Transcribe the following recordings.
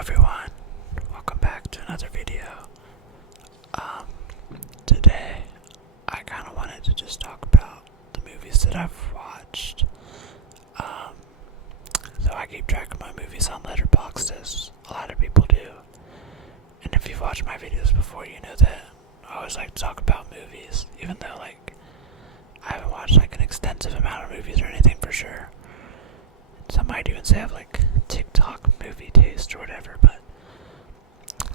everyone, welcome back to another video. Today I kind of wanted to just talk about the movies that I've watched. So I keep track of my movies on letterboxd, as a lot of people do. And if you've watched my videos before, you know that I always like to talk about movies, even though I haven't watched an extensive amount of movies or anything for sure. Some might even say I have TikTok movie taste or whatever, but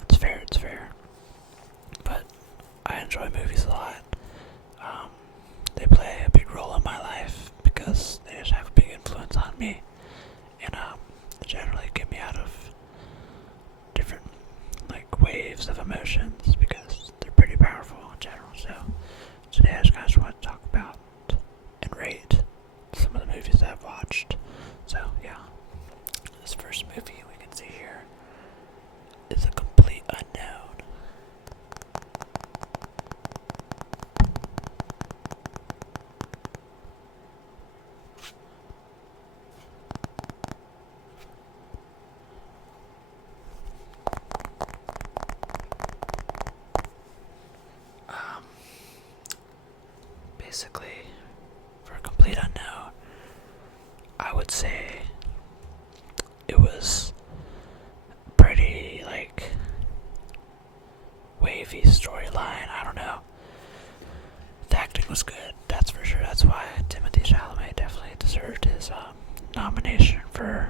it's fair. But I enjoy movies a lot. They play a big role in my life because they just have a big influence on me, and they generally get me out of different waves of emotions because they're pretty powerful in general. So today I just kind of want to talk about and rate some of the movies that I've watched. So yeah, this first movie we can see here is A Complete Unknown. Basically, for A Complete Unknown, I would say it was pretty wavy storyline. I don't know. The acting was good, that's for sure. That's why Timothée Chalamet definitely deserved his nomination for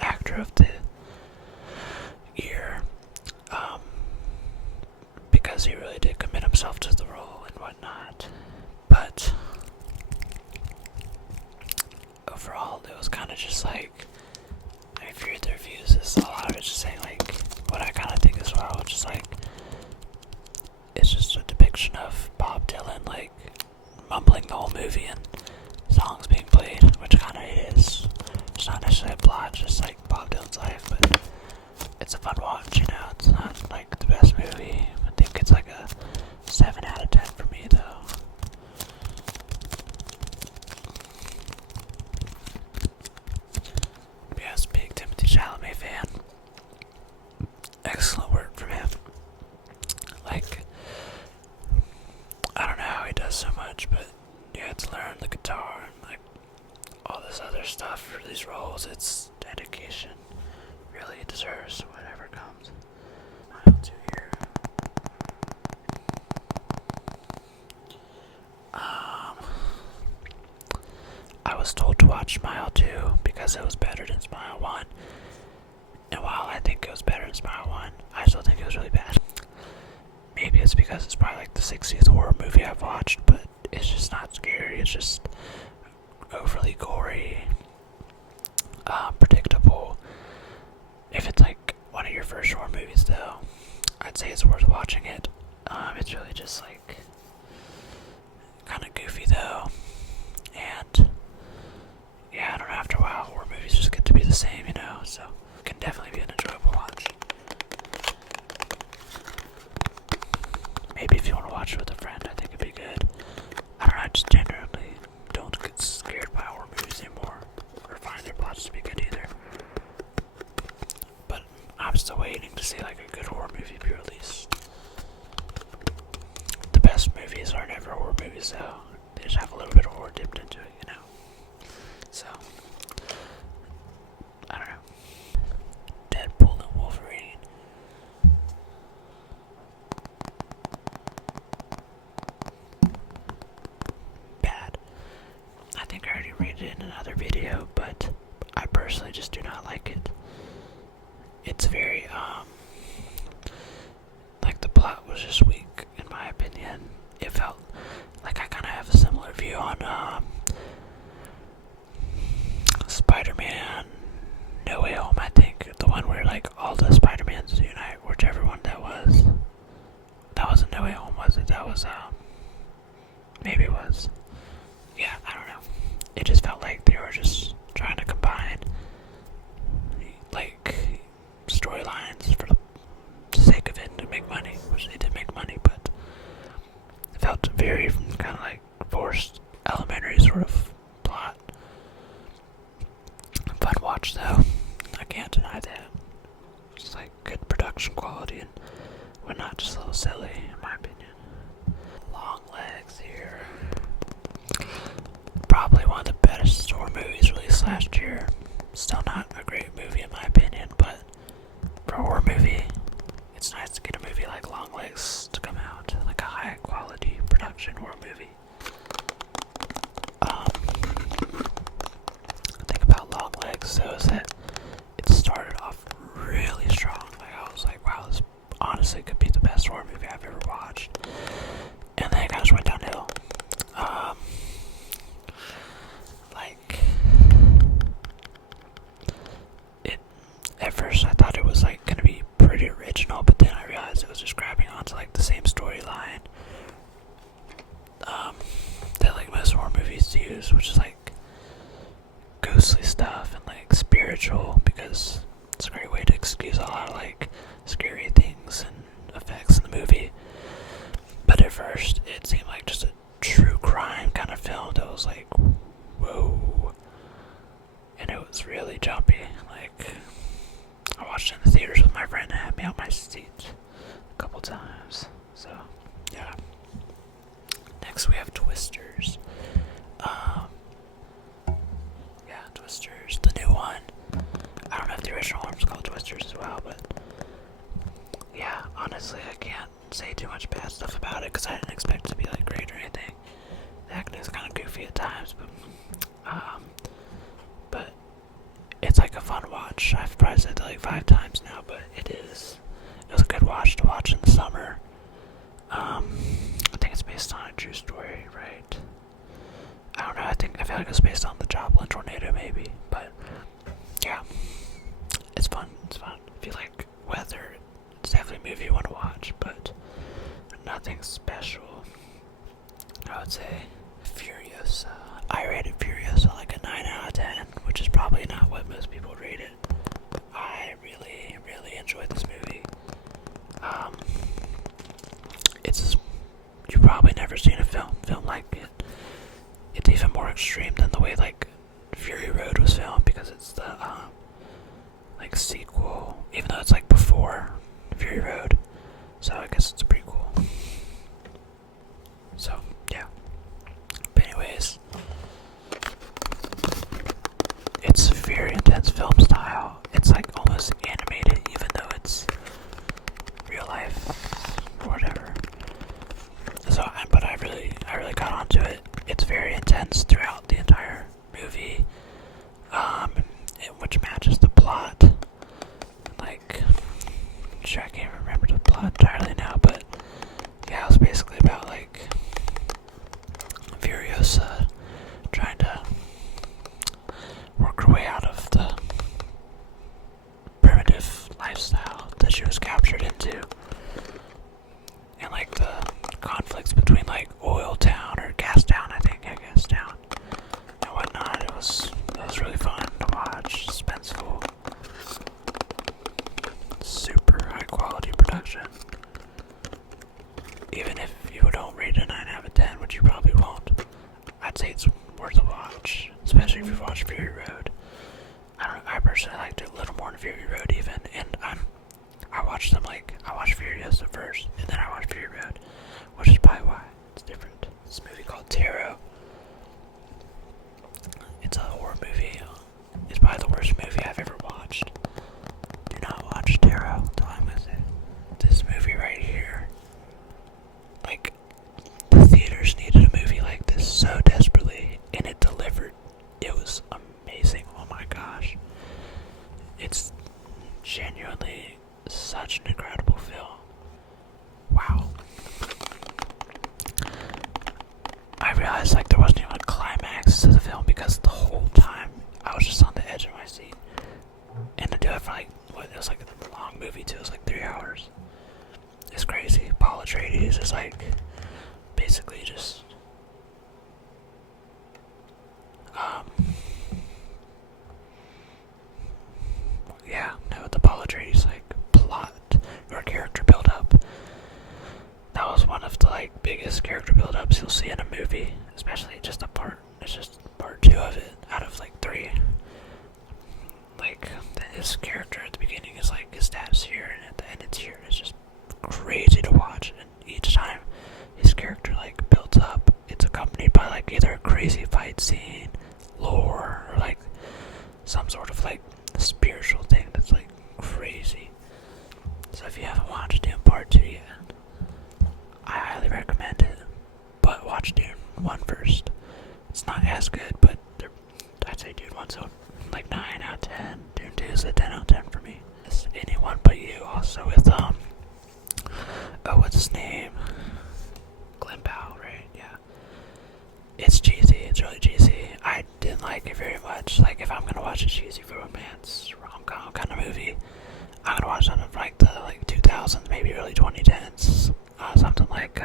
actor of the year, because he really did commit himself to the role and whatnot. But overall, it was kind of just if you read the reviews, a lot of it's just saying what I kind of think as well. Just it's just a depiction of Bob Dylan mumbling the whole movie and songs being played, which kind of it is. It's not necessarily a plot, just Bob Dylan's life, but it's a fun watch. It's not the best movie. I think it's a 7 out of 10 for me though. Yes, big Timothée Chalamet fan. Excellent work from him. I don't know how he does so much, but you have to learn the guitar and all this other stuff for these roles. It's dedication. Really deserves whatever comes. I'll do here. I was told to watch Smile 2 because it was better than Smile 1. And while I think it was better than Smile 1, I still think it was really bad. Maybe it's because it's probably the 60th horror movie I've watched, but it's just not scary. It's just overly gory, predictable. If it's one of your first horror movies though, I'd say it's worth watching it. It's really just kind of goofy though, and yeah, I don't know, after a while horror movies just get to be the same, so it can definitely be an enjoyable watch. Maybe if you want to watch it with a friend, I think it'd be good. I don't know, I just generally don't get scared by horror movies anymore, or find their plots to be good either. But I'm still waiting to see a good horror movie be released. The best movies are never horror movies though. They just have a little bit of horror dipped into it, So, I don't know. Deadpool and Wolverine. Bad. I think I already rated it in another video, but I personally just do not like it. It's very, the plot was just weak, in my opinion. It felt I kind of have a similar view on, Spider-Man No Way Home, I think. The one where, all the Spider-Mans unite, whichever one that was. That wasn't No Way Home, was it? That was, maybe it was. Yeah, I don't know. It just felt like they were just trying to combine, storylines for the sake of it to make money, which they did make money, but it felt very kind of forced, elementary sort of plot. Fun watch though, I can't deny that. production quality and whatnot, just a little silly, in my opinion. Longlegs here. Probably one of the best horror movies released last year. Still not a great movie in my opinion, but for a horror movie, it's nice to get a movie like Longlegs to come out, like a high quality production horror movie. The thing about Longlegs though is that it started off really strong. Like I was like, wow, this honestly could be the best horror movie I've ever watched. And then it kind of went downhill. At first I thought it was like gonna be pretty original, but then I realized it was just grabbing onto like the same storyline that like most horror movies use, which is like ghostly stuff and like spiritual, because it's a great way to excuse a lot of like scary things and effects in the movie. But at first it seemed like just a true crime kind of film that was like, whoa, and it was really jumpy. Like I watched it in the theaters with my friend and had me out my seat a couple times. So, yeah. Next we have Twisters. Yeah, Twisters, the new one. I don't know if the original one was called Twisters as well, but yeah, honestly, I can't say too much bad stuff about it because I didn't expect it to be like great or anything. The acting is kind of goofy at times, but it's like a fun watch. I've probably said that like 5 times now, but it was a good watch to watch in the summer. I think it's based on a true story, right? I don't know, I feel like it's based on the Joplin tornado maybe, but yeah. It's fun. If you like weather, it's definitely a movie you want to watch, but nothing special. I would say Furiosa. I rated Furiosa like a 9 out of 10, which is probably not what most people rate it. I really, really enjoyed this movie. You've probably never seen a film like it. It's even more extreme than the way like Fury Road was filmed, because it's the like sequel, even though it's like before Fury Road. So I guess it's a prequel. So yeah. But anyways, it's a very intense film style. It's like almost animated, even though it's real life or whatever. So, but I really got onto it. It's very intense throughout the entire movie, which matches the plot. Like, sure, I can't remember the plot entirely now, but yeah, it was basically about like Furiosa trying to work her way out of the primitive lifestyle that she was captured into, and like the conflicts between like Oil Town or Gas Town, Gas Town and whatnot. It was really fun to watch, suspenseful, super high quality production. Even if you don't rate it a 9 out of 10, which you probably won't, I'd say it's worth a watch, especially if you've watched Fury Road. I personally liked it a little more than Fury Road even, and I watched Furiosa first, and then I watched Fury Road, which is probably why it's different. It's a movie called Tarot. It's a horror movie. It's probably the worst movie I've ever watched. Do not watch Tarot. That's all I'm gonna say. This movie right here. Like, the theaters needed a movie like this so desperately, and it delivered. It was amazing. Oh my gosh. It's genuinely such an incredible film. Wow. I realized like there wasn't even a climax to the film because the whole time I was just on the edge of my seat. And to do it for like, it was like a long movie too, it was like 3 hours. It's crazy. Paul Atreides is like basically just the Paul Atreides like plot or character build up. That was one of the like biggest character build ups you'll see in a movie, especially it's just part 2 of it out of like 3. Like his character at the beginning is like his dad's here, and at the end it's But You, also with, what's his name? Glenn Powell, right? Yeah. It's cheesy. It's really cheesy. I didn't like it very much. Like, if I'm gonna watch a cheesy romance rom-com kind of movie, I'm gonna watch something from like the 2000s, maybe early 2010s, something like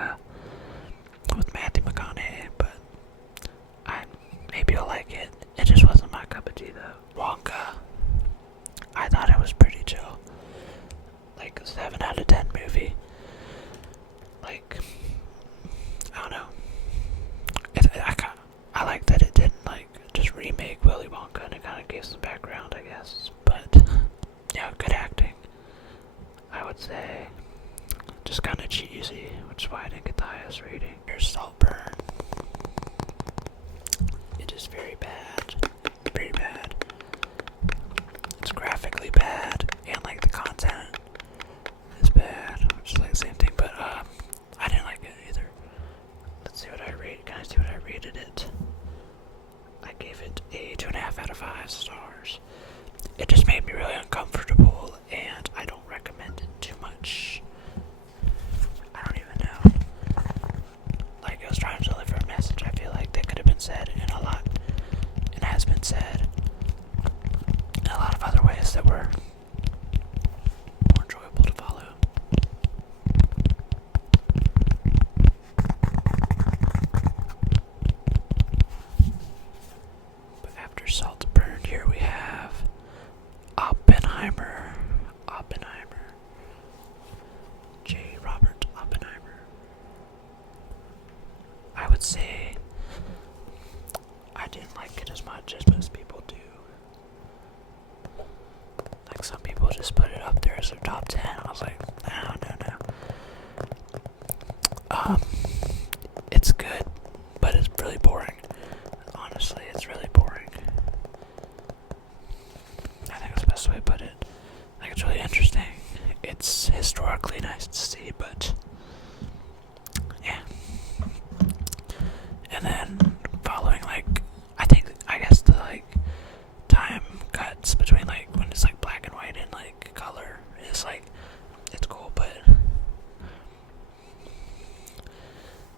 with Matthew McConaughey. But maybe you'll like it. It just wasn't my cup of tea though. Wonka, I thought it was pretty chill. Like a 7 out of 10 movie. Like, I don't know. I like that it didn't just remake Willy Wonka, and it kind of gave some background, I guess. But yeah, good acting. I would say just kind of cheesy, which is why I didn't get the highest rating. Here's Saltburn. It is very bad. Very bad. It's graphically bad, and the content is bad, which is the same thing, but I didn't like it either. Let's see what I rated. Can I see what I rated it? I gave it a 2.5 out of 5 stars. It just made me really uncomfortable, and I don't recommend it too much. I don't even know. It was trying to deliver a message. I feel like that could have been said in a lot, and has been said in a lot of other ways that were more enjoyable to follow. But after Saltburn, here we have Oppenheimer. J. Robert Oppenheimer. I would say I didn't like it as much as most people do. Some people just put it up there as their top 10. I was like, no. It's good, but it's really boring. Honestly, it's really boring. I think that's the best way to put it. It's really interesting. It's historically nice to see, but yeah. And then following I guess the time cuts between when it's black and white and color is it's cool, but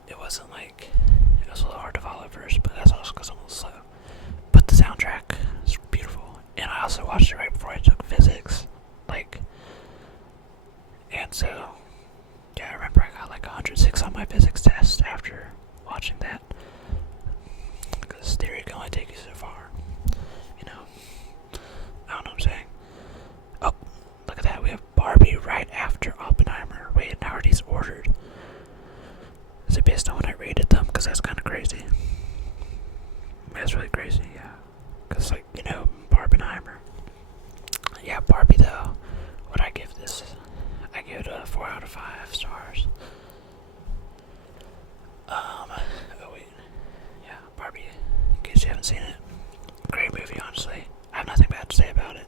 it wasn't it was a little hard to follow at first, but that's also because I'm a little slow. But the soundtrack is beautiful, and I also watched it right before I took physics, and so yeah, I remember I got 106 on my physics test after watching that, because theory can only take you so far, I don't know what I'm saying. Oh, look at that, we have Barbie right after Oppenheimer. Wait, how are these ordered? Is it based on when I rated them? Because that's kind of crazy. That's really crazy, yeah. Because, Barbenheimer. Yeah, Barbie, though. What'd I give this? I give it a 4 out of 5 stars. Oh, wait. Yeah, Barbie. In case you haven't seen it. Great movie, honestly. I have nothing bad to say about it.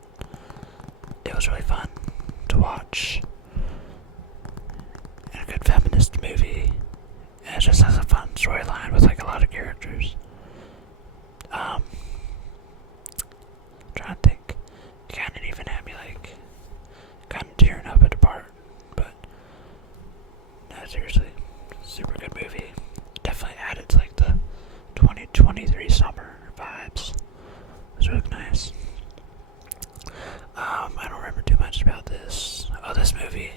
It was really fun to watch. And a good feminist movie. And it just has a fun storyline with a lot of characters. Trying to think. You kind of even had me kind of tearing up at the part. But no, seriously, super good movie. Definitely added to the 2023 summer vibes. It was really nice. I don't remember too much about this. Oh, this movie.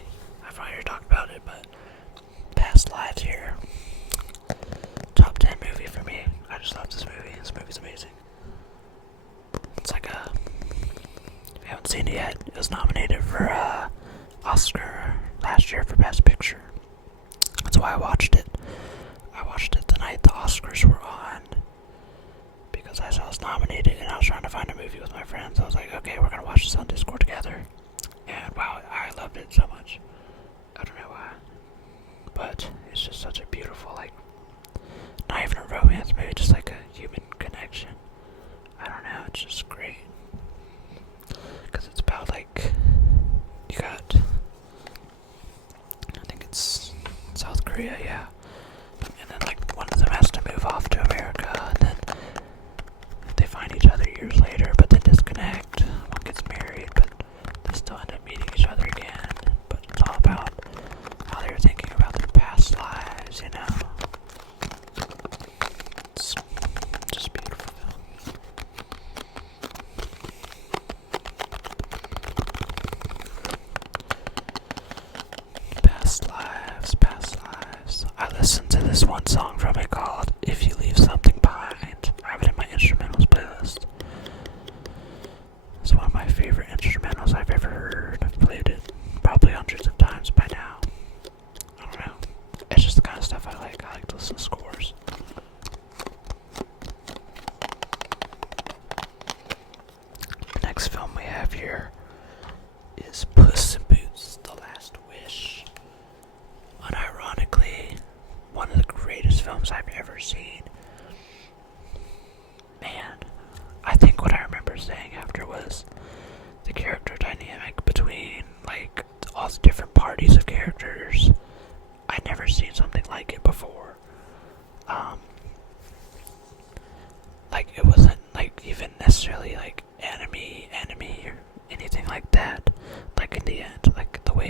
I've already talked about it, but Past Lives here. Top 10 movie for me. I just love this movie. This movie's amazing. It's if you haven't seen it yet, it was nominated for Oscar last year for Best Picture. That's why I watched it. I watched it the night the Oscars were on, because I saw it was nominated, and I was trying to find a movie with my friends. I was like, okay, we're gonna watch this on Discord together. And wow, I loved it so much. I don't know why, but it's just such a beautiful, not even a romance movie, just a human connection. I don't know, it's just great. Because it's about you got, I think it's South Korea, yeah. And then one of them has to move off to America, and then they find each other years later, but they disconnect. One gets married, but this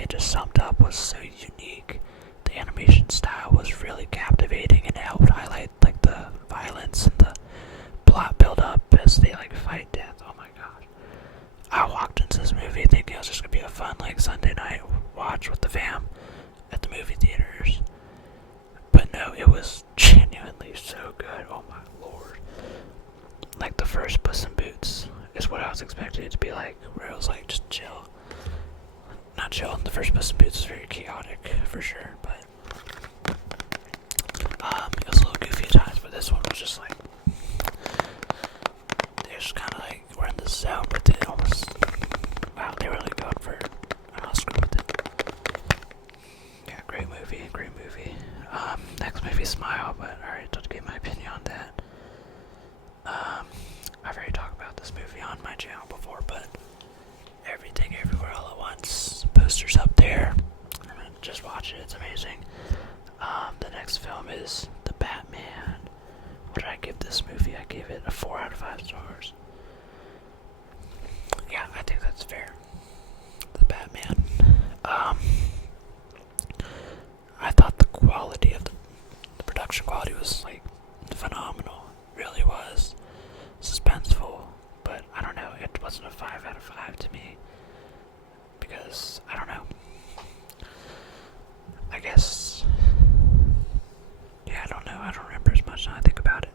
it just summed up was so unique. The animation style was really captivating, and it helped highlight like the violence and the plot build up as they like fight death. Oh my gosh. I walked into this movie thinking it was just gonna be a fun like Sunday night watch with the fam at the movie theaters. But no, it was genuinely so good. Oh my lord. Like the first Puss in Boots is what I was expecting it to be like, where it was like just chill. Not chill, the first Puss in Boots is very chaotic for sure, but it was a little goofy at times, but this one was just like, they just kinda like were in the zone with it almost. Wow, they were really going for an Oscar with it. Yeah, great movie, great movie. Next movie, Smile, but I already told you my opinion on that. I've already talked about this movie on my channel before, but Everything Everywhere All at Once, posters up there. Just watch it, it's amazing. The next film is The Batman. What did I give this movie? I gave it a 4 out of 5 stars. Yeah, I think that's fair. The Batman. I thought the quality of the production quality was like phenomenal. It really was. Suspenseful, but I don't know, it wasn't a 5 out of 5 to me. Because, I don't know. I guess, yeah, I don't know. I don't remember as much now I think about it.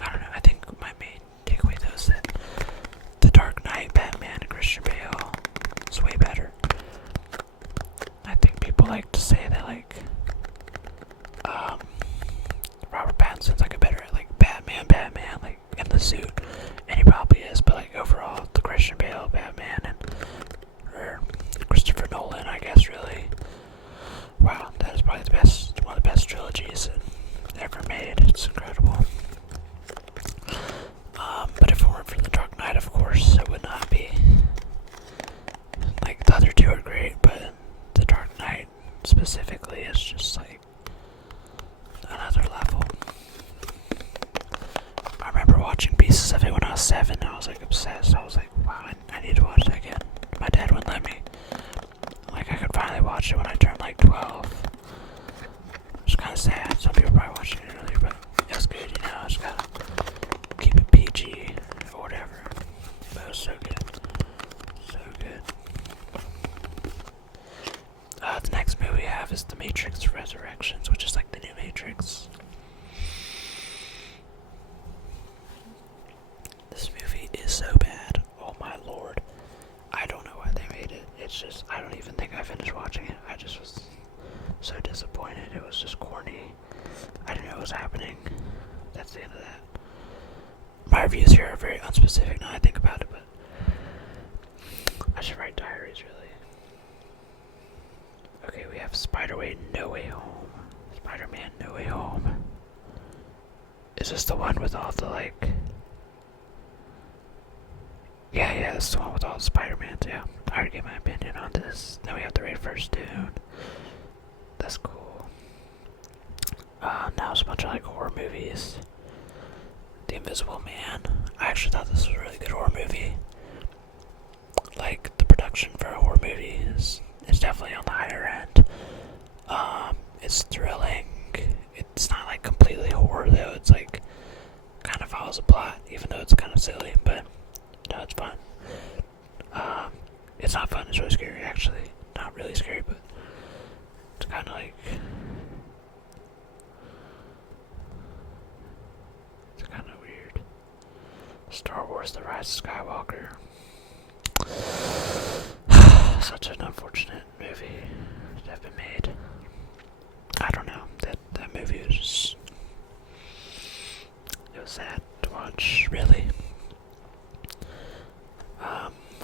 I don't know. I think my main takeaway though is that The Dark Knight, Batman, and Christian Bale is way better. I think people like to say that like, Robert Pattinson's like a better like Batman, like in the suit, and he probably is. But like overall, the Christian Bale Batman and Christopher Nolan, I guess, really. Wow, that is probably one of the best trilogies ever made. It's incredible. But if it weren't for The Dark Knight, of course, it would not be. Like, the other two are great, but The Dark Knight specifically is just like another level. I remember watching pieces of it when I was 7. I was like obsessed. I was like, wow, I need to watch that again. My dad wouldn't let me. Like, I could finally watch it when I turned like 12. It's kind of sad. Some people probably watching it earlier, but it was good, you know. I just gotta keep it PG or whatever. But it was so good. So good. The next movie I have is The Matrix Resurrections, which is like the new Matrix. This movie is so bad. Oh my lord. I don't know why they made it. It's just, I don't even think I finished watching it. I just was so disappointed. It was just corny. I didn't know what was happening. That's the end of that. My reviews here are very unspecific now I think about it, but I should write diaries, really. Okay, we have Spider-Man No Way Home. Spider-Man No Way Home. Is this the one with all the, like... Yeah, it's the one with all the Spider-Mans, yeah. I already gave my opinion on this. Then we have the very first Dune. That's cool. Now it's a bunch of, like, horror movies. The Invisible Man. I actually thought this was a really good horror movie. Like, the production for a horror movie is definitely on the higher end. It's thrilling. It's not like completely horror though. It's like kind of follows a plot, even though it's kind of silly. But no, it's fun. It's not fun. It's really scary, actually. Not really scary, but it's kind of like it's kind of weird. Star Wars: The Rise of Skywalker. Such an unfortunate movie to have been made. I don't know. That movie was just... It was sad to watch, really.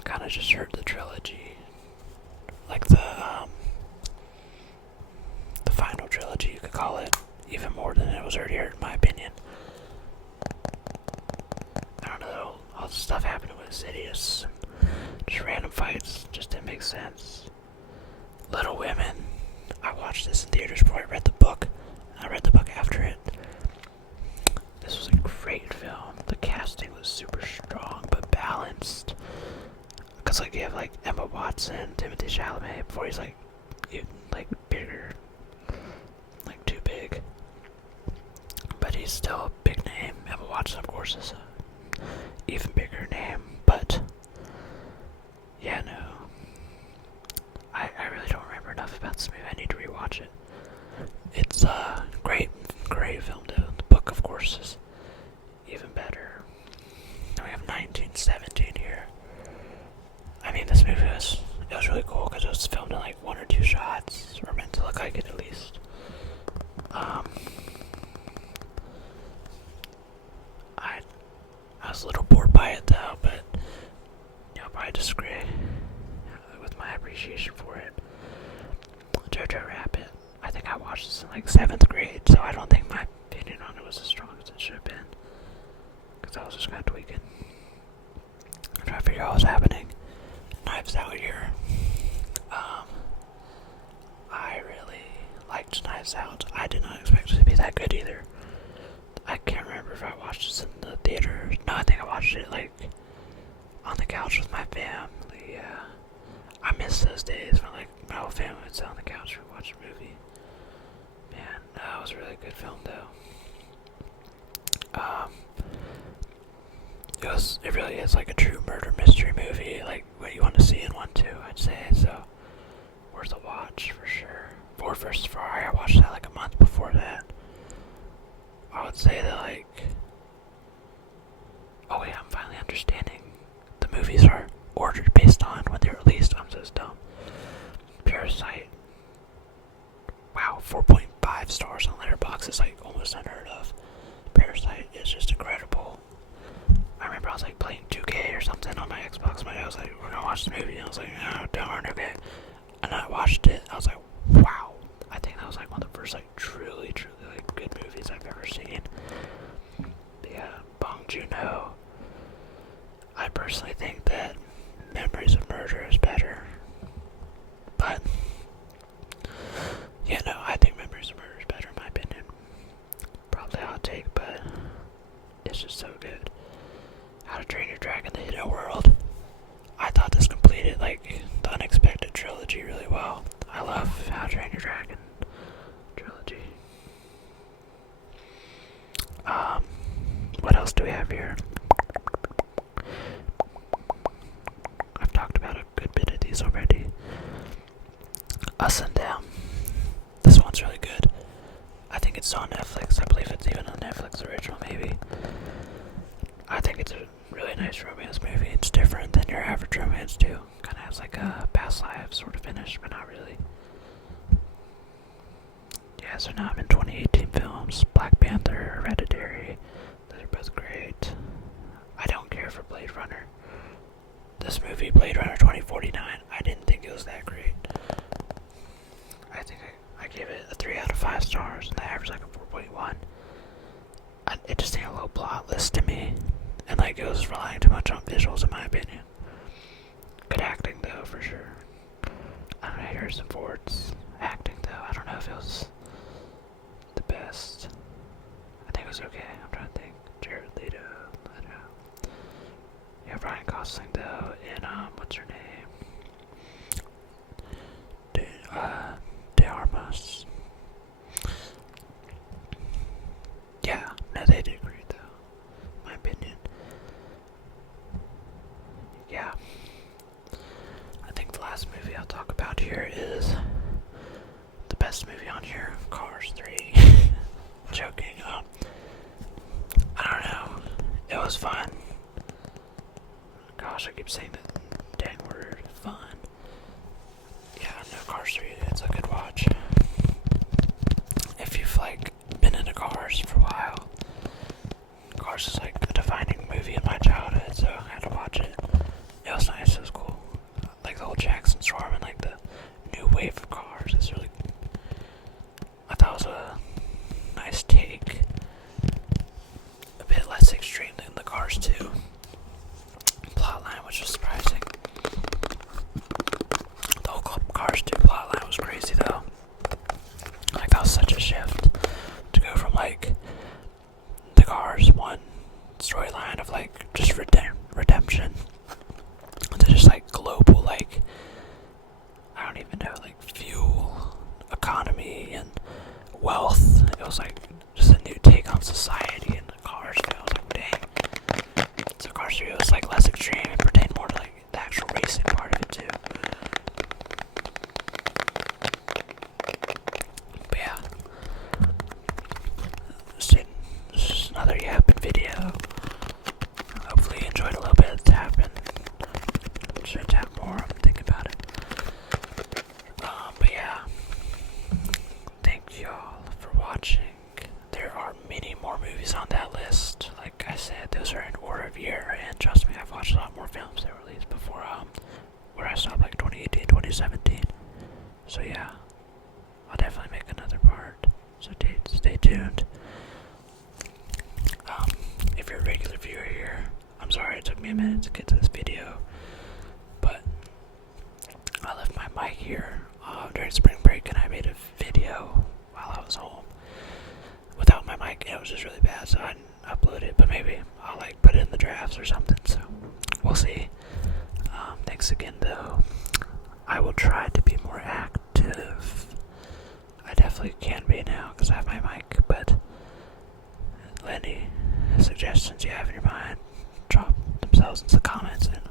Kind of just hurt the trilogy. Like the final trilogy, you could call it, even more than it was already hurt, in my opinion. I don't know. All the stuff happening with Sidious. Just random fights just didn't make sense. Little Women. I watched this in theaters before I read the book. I read the book after it. This was a great film. The casting was super strong but balanced. Cause like you have like Emma Watson, Timothy Chalamet before he's like even like bigger, like too big. But he's still a big name. Emma Watson, of course, is a even bigger name. But yeah, no, I really don't remember enough about this movie. I need to rewatch it. It's a great film though. The book, of course, is even better. Now we have 1917 here. I mean, this movie was really cool because it was filmed in like one or two shots, or meant to look like it at least. I was a little bored by it though, but you'll probably disagree with my appreciation for it. Jojo Rabbit. I think I watched this in like 7th grade, so I don't think my opinion on it was as strong as it should have been. Because I was just kind of tweaking. I'm trying to figure out what was happening. Knives Out here. I really liked Knives Out. I did not expect it to be that good either. I can't remember if I watched this in the theater. No, I think I watched it like on the couch with my family. I miss those days when like my whole family would sit on the couch and watch a movie. Man, that was a really good film though. It really is like a true murder mystery movie, like what you want to see in one too, I'd say. So worth a watch for sure. Ford vs. Ferrari, I watched that like a month before that. I would say that like, oh wait, I'm finally understanding. The movies are ordered based on when they're released. I'm so dumb. Parasite. Wow, 4.5 stars on Letterboxd is like almost unheard of. Parasite is just incredible. I remember I was like playing 2K or something on my Xbox. My dad was like, we're gonna watch the movie. And I was like, no, darn, okay. And I watched it. I was like, wow. I think that was like one of the first like truly like good movies I've ever seen. But yeah, Bong Joon-ho. I personally think that Memories of Murder is better. But yeah, no, I think Memories of Murder is better in my opinion. Probably a hot take, but it's just so good. How to Train Your Dragon: The Hidden World. I thought this completed like the Unexpected trilogy really well. I love How to Train Your Dragon trilogy. What else do we have here? I've talked about a good bit of these already. Us and Them. This one's really good. I think it's on Netflix. I believe it's even on Netflix original, maybe. I think it's a really nice romance movie. It's different than your average romance too. Kind of has like a past life sort of finish, but not really. Yeah, so now I'm in 2018 films. Black Panther, Hereditary. Those are both great. I don't care for Blade Runner. This movie, Blade Runner 2049, I didn't think it was that great. I think I gave it a 3 out of 5 stars, and the average like a 4.1. It just ain't a low plot list to me, and like it was relying too much on visuals in my opinion. Good acting though, for sure. I don't know, Harrison Ford's acting though, I don't know if it was the best. I think it was okay, I'm trying to think. Jared Leto, I don't know. Yeah, Ryan Gosling though, and what's her name? De Armas. Yeah, no, they did great though, in my opinion. Yeah. I think the last movie I'll talk about here is the best movie on here, Cars 3. Joking. I don't know. It was fun. Gosh, I keep saying that dang word, fun. Yeah, no, Cars 3, it's a good watch. If you've like been into Cars for a while, Cars is like a defining movie in my childhood, so I had to watch it. It was nice, it was cool. Like the whole Jackson Storm and like the new wave of Cars. It's really, I thought it was a nice take. A bit less extreme than the Cars 2 plotline, which was surprising. The whole Cars 2 plotline was crazy though. Like that was such a shift to go from like the Cars 1 storyline of like just redemption to just like global 2017. So yeah, I'll definitely make another part. So stay tuned. If you're a regular viewer here, I'm sorry it took me a minute to get to this video, but I left my mic here during spring break and I made a video while I was home without my mic. It was just really bad, so I didn't upload it, but maybe I'll like put it in the drafts or something, so we'll see. Thanks again though. I will try to be more active. I definitely can be now because I have my mic, but any suggestions you have in your mind, drop themselves in the comments and